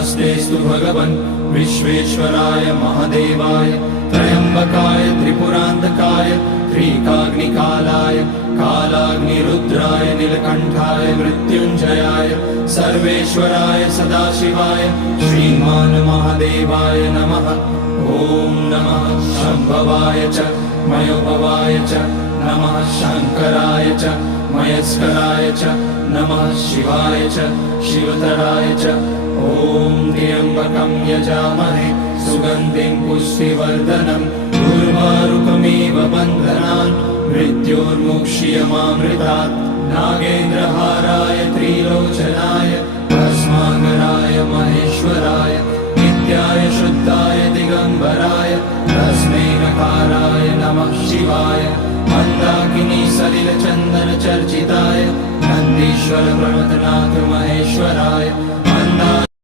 नमस्तेस्तु भगवन् विश्वेश्वराय महादेवाय त्र्यम्बकाय त्रिपुरान्तकाय त्रिकाग्निकालाय कालाग्निरुद्राय नीलकण्ठाय मृत्युञ्जयाय सर्वेश्वराय सदाशिवाय श्रीमान् महादेवाय नमः। ॐ नमः शम्भवाय च मयोभवाय च नमः शङ्कराय च मयस्कराय च नमः शिवाय च शिवतराय च। ॐ त्र्यम्बकं यजामहे सुगन्धिं पुष्टिवर्धनम् उर्वारुकमिव बन्धनान् मृत्योर्मुक्ष्यमामृतात्। नागेन्द्रहाराय त्रिलोचनाय भस्माकराय महेश्वराय नित्याय शुद्धाय दिगम्बराय तस्मै नकाराय नमः शिवाय। मन्दाकिनी सलिलचन्दन चर्चिताय नन्दीश्वर प्रमथनाथ महेश